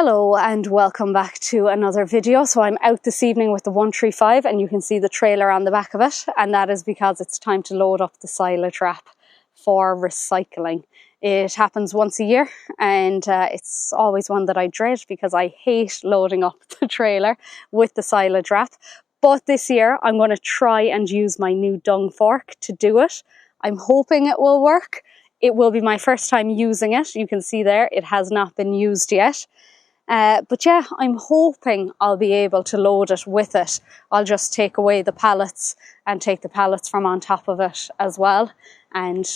Hello and welcome back to another video. So I'm out this evening with the 135 and you can see the trailer on the back of it, and that is because it's time to load up the silage wrap for recycling. It happens once a year and it's always one that I dread because I hate loading up the trailer with the silage wrap. But this year I'm going to try and use my new dung fork to do it. I'm hoping it will work. It will be my first time using it. You can see there it has not been used yet. But yeah, I'm hoping I'll be able to load it with it. I'll just take away the pallets and take the pallets from on top of it as well, and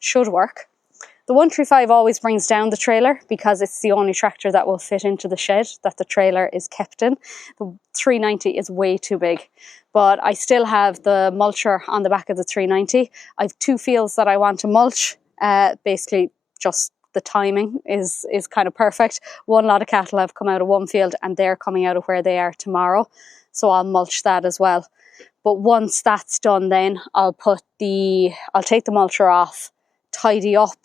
should work. The 135 always brings down the trailer because it's the only tractor that will fit into the shed that the trailer is kept in. The 390 is way too big, but I still have the mulcher on the back of the 390. I have two fields that I want to mulch, basically just the timing is kind of perfect. One lot of cattle have come out of one field and they're coming out of where they are tomorrow. So I'll mulch that as well. But once that's done, then I'll take the mulcher off, tidy up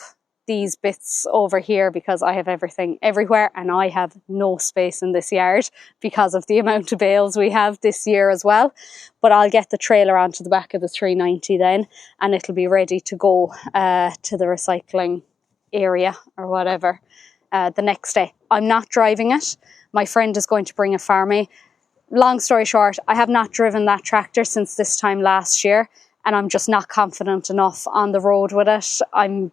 these bits over here because I have everything everywhere and I have no space in this yard because of the amount of bales we have this year as well. But I'll get the trailer onto the back of the 390 then, and it'll be ready to go to the recycling area or whatever the next day. I'm not driving it. My friend is going to bring it for me. Long story short, I have not driven that tractor since this time last year and I'm just not confident enough on the road with it. I'm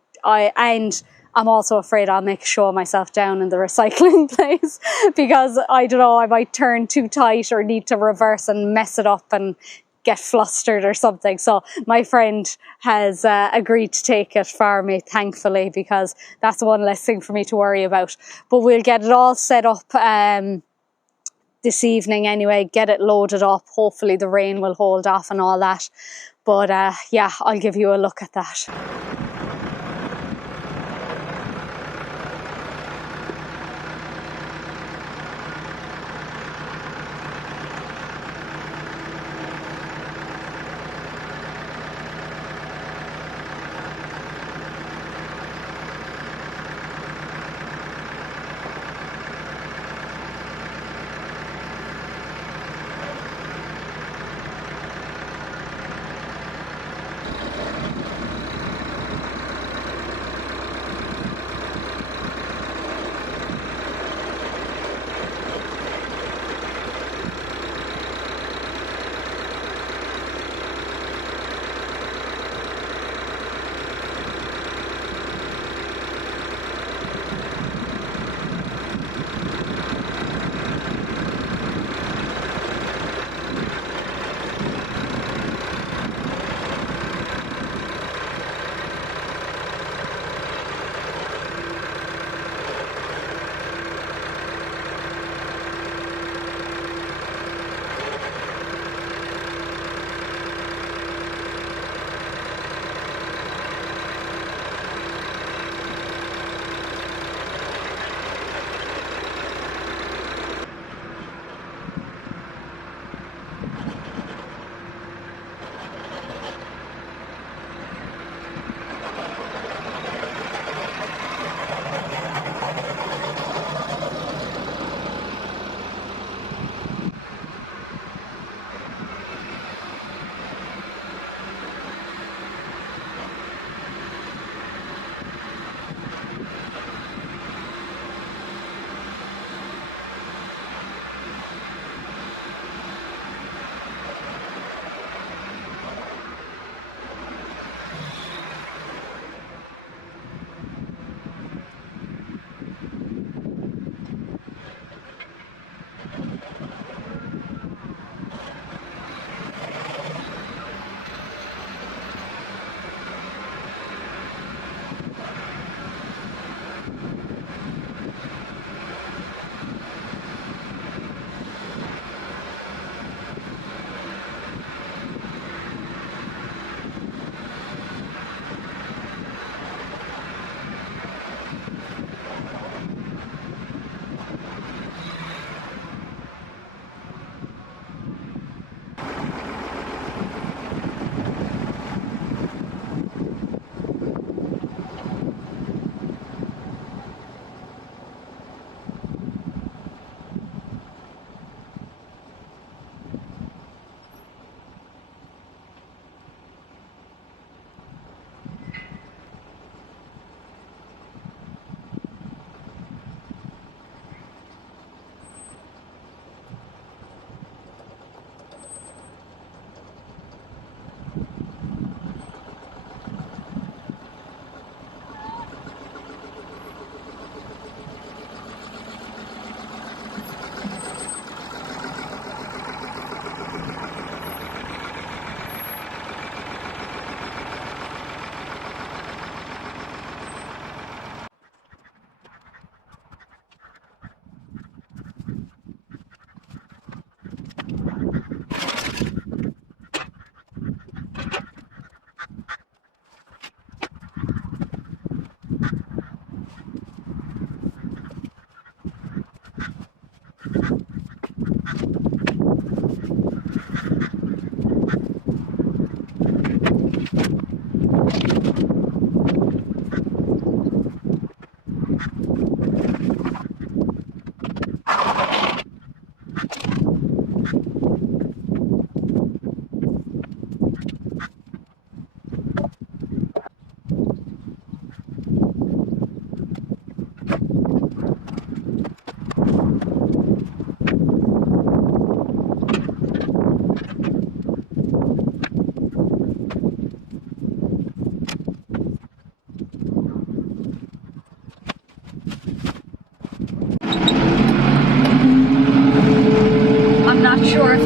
also afraid I'll make a show of myself down in the recycling place because I don't know, I might turn too tight or need to reverse and mess it up and get flustered or something. So my friend has agreed to take it for me, thankfully, because that's one less thing for me to worry about. But we'll get it all set up this evening anyway, get it loaded up. Hopefully the rain will hold off and all that. But yeah, I'll give you a look at that.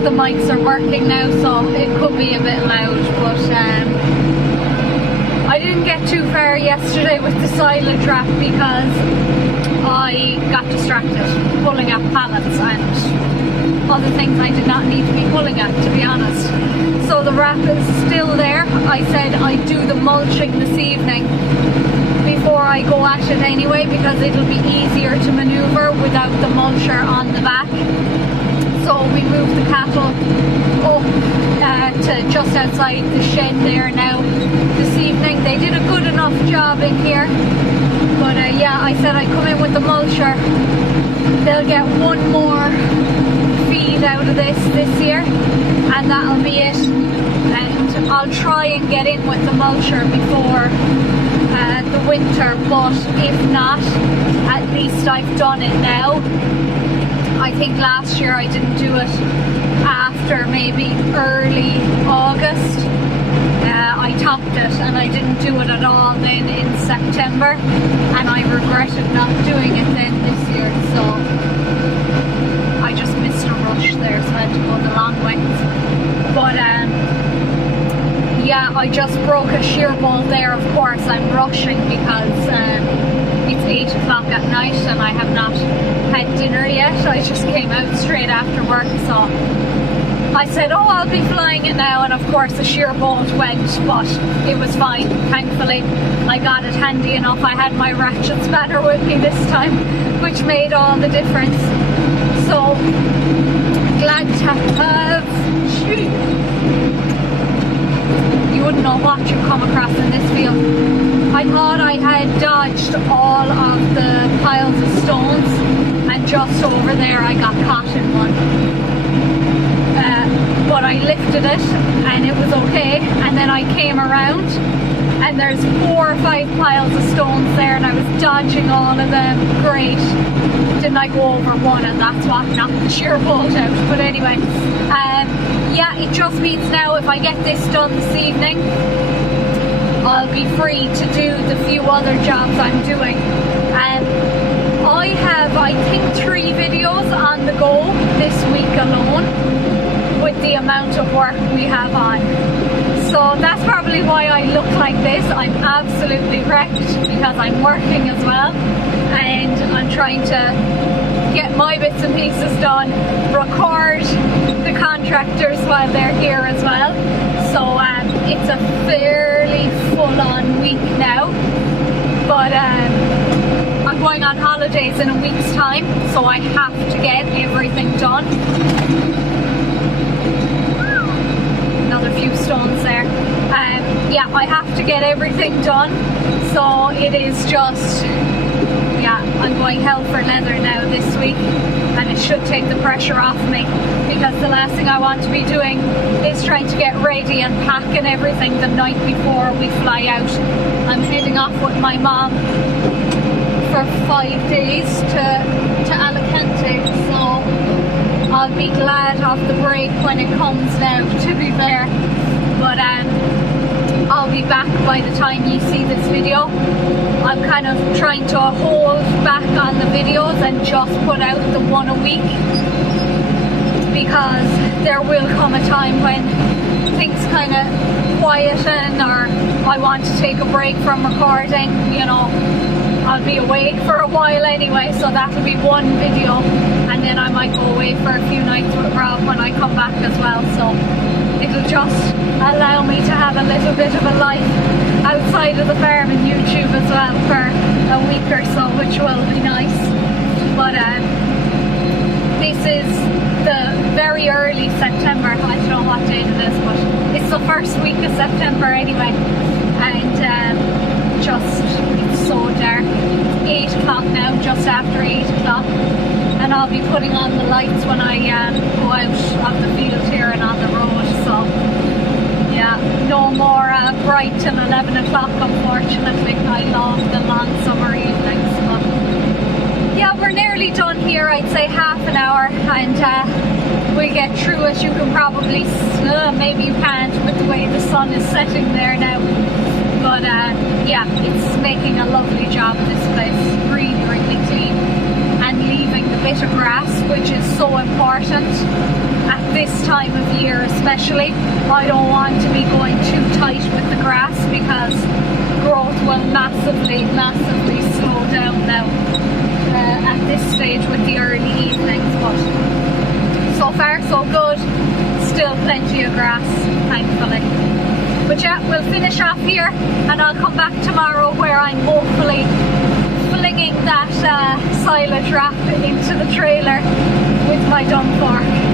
the mics are working now, so it could be a bit loud, but I didn't get too far yesterday with the silage wrap because I got distracted pulling at pallets and other things I did not need to be pulling at, to be honest. So the wrap is still there. I said I'd do the mulching this evening before I go at it anyway, because it'll be easier to manoeuvre without the mulcher on the back. So we moved the cattle up to just outside the shed there now this evening. They did a good enough job in here, but yeah, I said I'd come in with the mulcher. They'll get one more feed out of this year and that'll be it, and I'll try and get in with the mulcher before the winter, but if not, at least I've done it now. I think last year I didn't do it after maybe early August. I topped it and I didn't do it at all then in September, and I regretted not doing it then this year, so I just missed a rush there, so I had to go the long way. But yeah, I just broke a shear bolt there. Of course I'm rushing because it's 8 o'clock at night and I have not had dinner yet. I just came out straight after work, so I said, oh, I'll be flying it now, and of course the shear bolt went, but it was fine. Thankfully I got it handy enough. I had my ratchet spanner with me this time, which made all the difference. So glad to have, you wouldn't know what you come across in this field. I thought I had dodged all of the piles of stones, and just over there I got caught in one. But I lifted it and it was okay, and then I came around and there's 4 or 5 piles of stones there and I was dodging all of them. Great. Didn't I go over one, and that's what knocked the shear bolt out. But anyway, yeah, it just means now if I get this done this evening, I'll be free to do the few other jobs I'm doing. I have, I think, 3 videos on the go this week alone, with the amount of work we have on. So that's probably why I look like this. I'm absolutely wrecked because I'm working as well, and I'm trying to get my bits and pieces done, record the contractors while they're here as well. So it's a fairly full-on week now, but I'm going on holidays in a week's time, so I have to get everything done. Another few stones there. Yeah, I have to get everything done, so it is just, yeah, I'm going hell for leather now this week, and it should take the pressure off me, because the last thing I want to be doing is trying to get ready and packing everything the night before we fly out. I'm heading off with my mom for 5 days to Alicante, so I'll be glad of the break when it comes now, to be fair. But I'll be back by the time you see this video. I'm kind of trying to hold back on the videos and just put out the one a week, because there will come a time when things kind of quieten, or I want to take a break from recording, you know. I'll be away for a while anyway, so that'll be one video, and then I might go away for a few nights with Rob when I come back as well, so it'll just allow me to have a little bit of a life outside of the farm and YouTube as well for a week or so, which will be nice. But this is the very early September. I don't know what date it is, but it's the first week of September anyway, and just, it's so dark. It's 8 o'clock now, just after 8 o'clock, and I'll be putting on the lights when I go out of the field here and on the road. So yeah, no more bright till 11 o'clock, unfortunately. I love the long summer evenings, but yeah, we're nearly done here. I'd say half an hour, and we'll get through it. You can probably, maybe you can't with the way the sun is setting there now, but yeah, it's making a lovely job of this place. Really, really clean, and leaving the bit of grass, which is so important at this time of year especially. I don't want to be going too tight with the grass because growth will massively slow down now at this stage with the early evenings, but so far so good. Still plenty of grass, thankfully. But yeah, we'll finish off here and I'll come back tomorrow where I'm hopefully flinging that silage wrap into the trailer with my dump fork.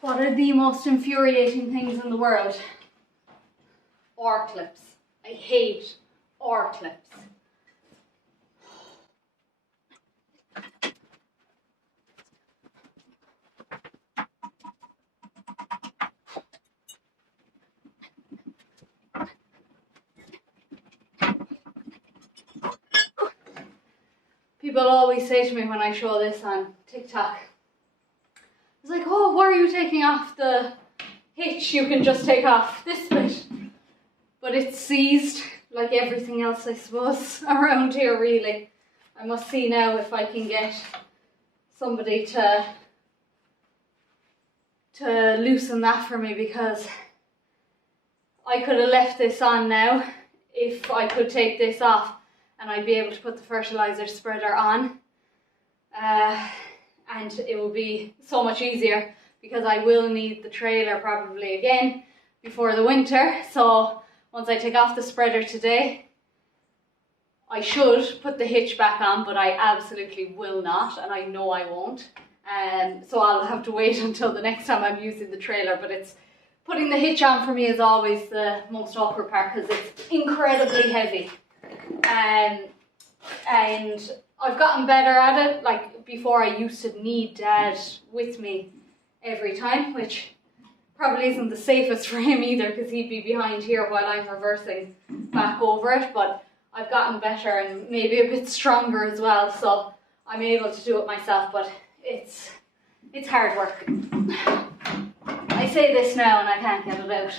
What are the most infuriating things in the world? R clips. I hate R clips. People always say to me when I show this on TikTok, it's like, oh, why are you taking off the hitch? You can just take off this bit. But it's seized, like everything else, I suppose, around here, really. I must see now if I can get somebody to loosen that for me, because I could have left this on now if I could take this off, and I'd be able to put the fertilizer spreader on, and it will be so much easier, because I will need the trailer probably again before the winter. So once I take off the spreader today, I should put the hitch back on, but I absolutely will not, and I know I won't. So I'll have to wait until the next time I'm using the trailer. But it's putting the hitch on for me is always the most awkward part, because it's incredibly heavy. And I've gotten better at it. Like before, I used to need Dad with me every time, which probably isn't the safest for him either, because he'd be behind here while I'm reversing back over it. But I've gotten better and maybe a bit stronger as well, so I'm able to do it myself. But it's hard work. I say this now and I can't get it out.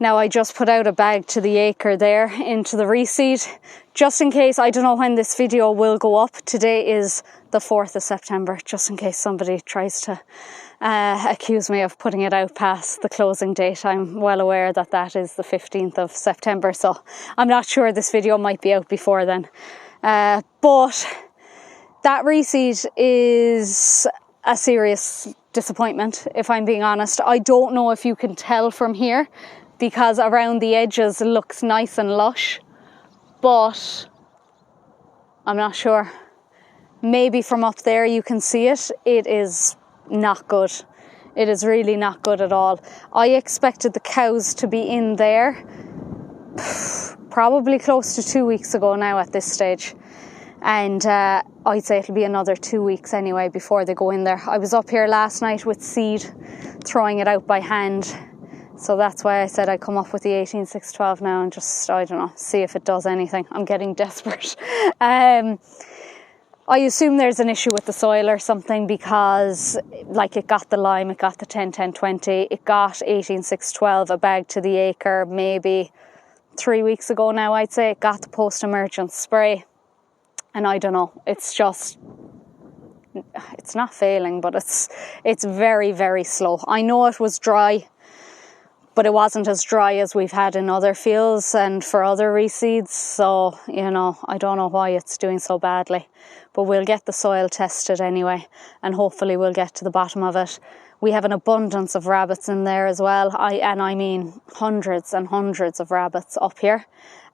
Now I just put out a bag to the acre there into the reseed, just in case. I don't know when this video will go up. Today is the 4th of September, just in case somebody tries to accuse me of putting it out past the closing date. I'm well aware that that is the 15th of September, so I'm not sure this video might be out before then. But that reseed is a serious disappointment, if I'm being honest. I don't know if you can tell from here, because around the edges it looks nice and lush, but I'm not sure. Maybe from up there you can see it. It is not good. It is really not good at all. I expected the cows to be in there probably close to 2 weeks ago now at this stage. And I'd say it'll be another 2 weeks anyway before they go in there. I was up here last night with seed, throwing it out by hand. So that's why I said I'd come up with the 18612 now and just, I don't know, see if it does anything. I'm getting desperate. I assume there's an issue with the soil or something, because like it got the lime, it got the 10-10-20, it got 18612, a bag to the acre, maybe 3 weeks ago now, I'd say. It got the post-emergence spray. And I don't know, it's just, it's not failing, but it's very, very slow. I know it was dry, but it wasn't as dry as we've had in other fields and for other reseeds. So, you know, I don't know why it's doing so badly. But we'll get the soil tested anyway, and hopefully we'll get to the bottom of it. We have an abundance of rabbits in there as well. I mean hundreds and hundreds of rabbits up here,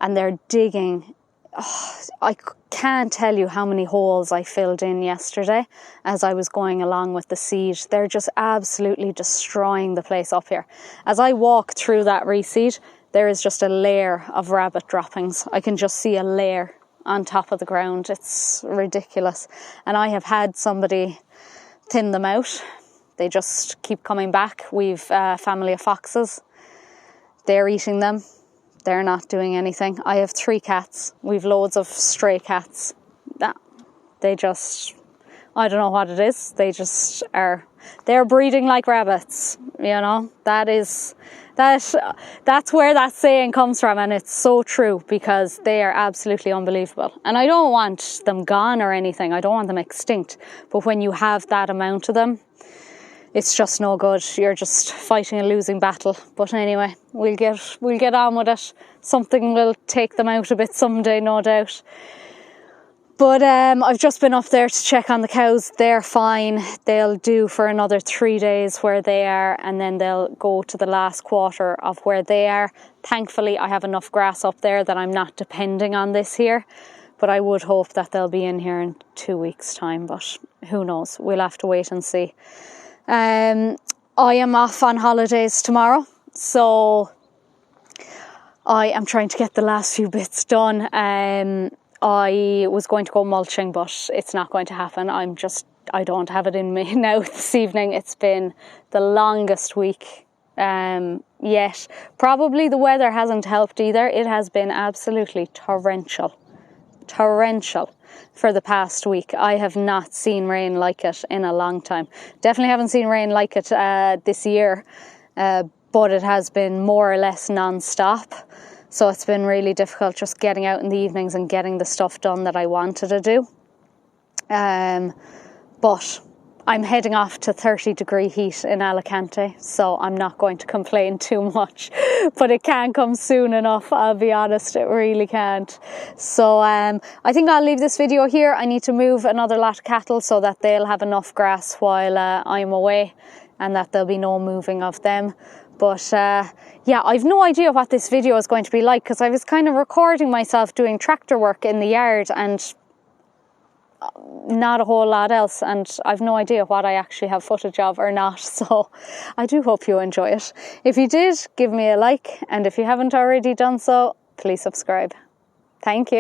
and they're digging. Oh, I can't tell you how many holes I filled in yesterday as I was going along with the seed. They're just absolutely destroying the place up here. As I walk through that reseed, there is just a layer of rabbit droppings. I can just see a layer on top of the ground. It's ridiculous. And I have had somebody thin them out. They just keep coming back. We've a family of foxes. They're eating them. They're not doing anything. I have 3 cats. We've loads of stray cats. They just, I don't know what it is. They just are, they're breeding like rabbits, you know. That's where that saying comes from, and it's so true, because they are absolutely unbelievable. And I don't want them gone or anything. I don't want them extinct. But when you have that amount of them, it's just no good. You're just fighting a losing battle. But anyway, we'll get on with it. Something will take them out a bit someday, no doubt. But I've just been up there to check on the cows. They're fine. They'll do for another 3 days where they are, and then they'll go to the last quarter of where they are. Thankfully, I have enough grass up there that I'm not depending on this here. But I would hope that they'll be in here in 2 weeks' time. But who knows? We'll have to wait and see. I am off on holidays tomorrow. So I am trying to get the last few bits done. I was going to go mulching, but it's not going to happen. I don't have it in me now this evening. It's been the longest week yet. Probably the weather hasn't helped either. It has been absolutely torrential for the past week. I have not seen rain like it in a long time. Definitely haven't seen rain like it this year, but it has been more or less non-stop. So it's been really difficult just getting out in the evenings and getting the stuff done that I wanted to do. But I'm heading off to 30-degree heat in Alicante, so I'm not going to complain too much. But it can't come soon enough, I'll be honest, it really can't. So I think I'll leave this video here. I need to move another lot of cattle so that they'll have enough grass while I'm away, and that there'll be no moving of them. But yeah, I've no idea what this video is going to be like, because I was kind of recording myself doing tractor work in the yard and not a whole lot else, and I've no idea what I actually have footage of or not. So I do hope you enjoy it. If you did, give me a like, and if you haven't already done so, please subscribe. Thank you.